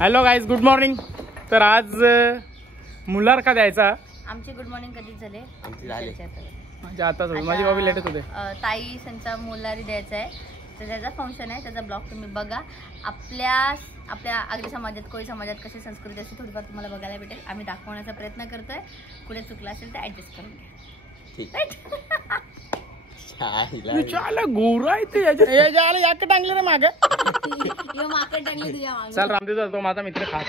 Hello guys, good morning. तर आज मुलार का द्यायचा. आमची गुड मॉर्निंग कधीच झाले. आता माझी बाबी लेटच होते. ताई त्यांचा मुलारी द्यायचा आहे, तर त्याचा फंक्शन आहे. त्याचा ब्लॉग तुम्ही बघा. आपल्या आगरी समाजात, कोळी समाजात कशी संस्कृती असते थोडीफार तुम्हाला बघायला भेटेल. आम्ही दाखवण्याचा प्रयत्न करतोय. कुठे चुकला असेल तर ऍडजस्ट करून घ्या. गोरा टांगले ना मागे. चल रामदेव, तो माझा मित्र खास.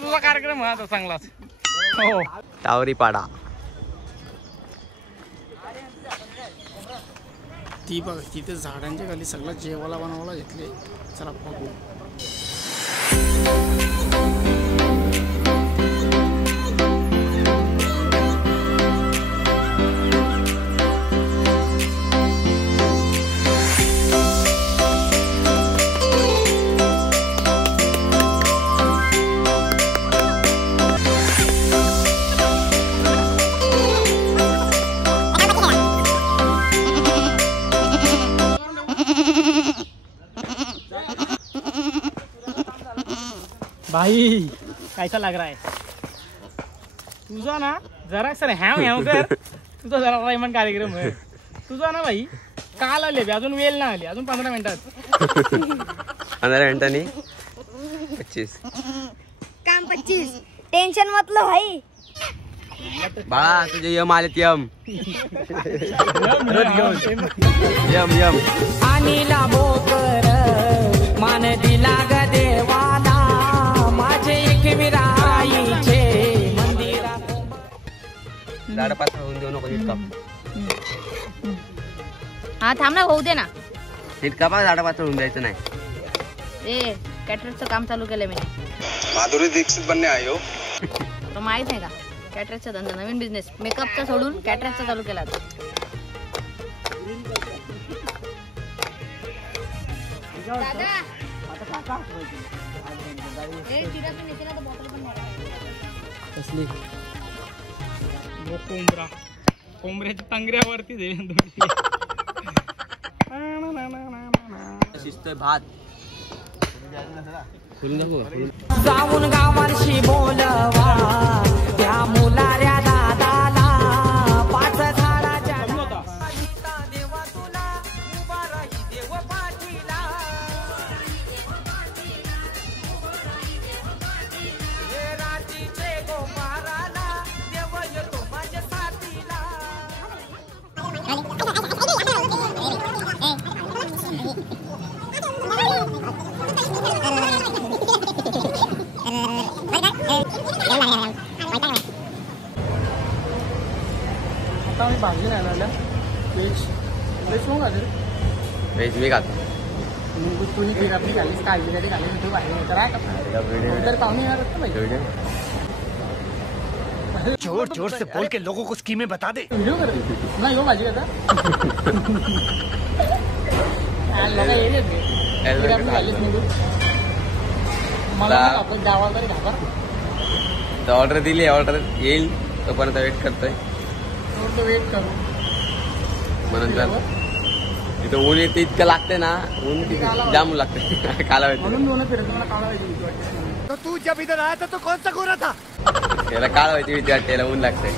तुझा कार्यक्रम हा तो चांगलाच. हो, टावरी पाडा. ती बघ, तिथे झाडांच्या खाली सगळं जेवायला बनवायला घेतले. चला बघू. भाई कैसा लग रहा है तुझा ना. जरा सर ह्याव कर. तुझा जरा रायमन कार्यक्रम आहे तुझा ना भाई. काल आले अजून वेळ ना आली. अजून 15 मिनिटात. 15 मिनिटांनी 25 काम 25. टेन्शन मतलब भाई. बाळा तुझे यम आलेत. यम यम अनिला बोकर मान दिला ग देवाला. माझे एकविराईचे मंदिरा. झाडपात होऊन देऊ नको. नीट काप. हा थांब ना, होऊ दे ना. नीट कापा. झाडपात होऊन द्यायचं नाही. ए कॅटरेजचं काम चालू केलंय मी. माधुरी दीक्षित बनणे आयो. तो माहित नाही का, कॅटरेजचा धंदा, नवीन बिझनेस. मेकअपचा सोडून कॅटरेजचा चालू केला. कसली कोंबरा. कोंबऱ्याच्या टांगऱ्यावरती शिस्त भात जाऊन गावांशी बोलवा त्या मुलाऱ्या दादाला. 5 झाडाच्या देवा तुला उभा राही देव पाठीला. हे रात्रीचे गोपाराला देव येतो माझ्या साथीला. आता मी भाजी नाही आला. व्हेज मग असेल. व्हेज मी खातो. तुम्ही ठीक आपली घालीस काळजी घालीस तू बाहेर तर पाहुणे येणार असतं पाहिजे. जोर जोर से बोल के लोगों को स्कीमें बता दे. व्हिडिओ कर नाही हो माझी आता. मला आपण गावाला तरी घाबर. ऑर्डर दिली. ऑर्डर येईल तोपर्यंत वेट करतोय. वेट करू म्हणून तिथं ऊन येते इतकं लागते ना. ऊन जाम लागते. काला म्हणून दोन फिरत मला काळा व्हायची. तो तू जब इधर आया था तो कौन सा गोरा था. त्याला काळ व्हायची भीती वाटते. त्याला ऊन लागतंय.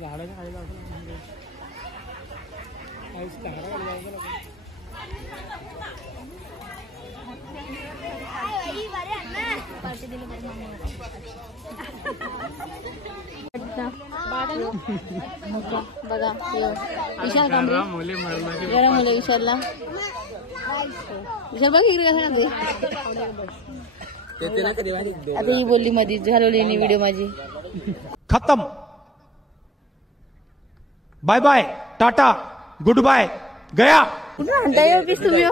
झाडाच्या खाली पार्टी दिली बघा विशाल कांबळे गरम मुले विशालला विशाल बघ इकडे कसं ना आता ही बोलली मध्ये घालवली व्हिडिओ माझी खत्म bye bye tata good bye गया कुठे म्हणताय तुम्ही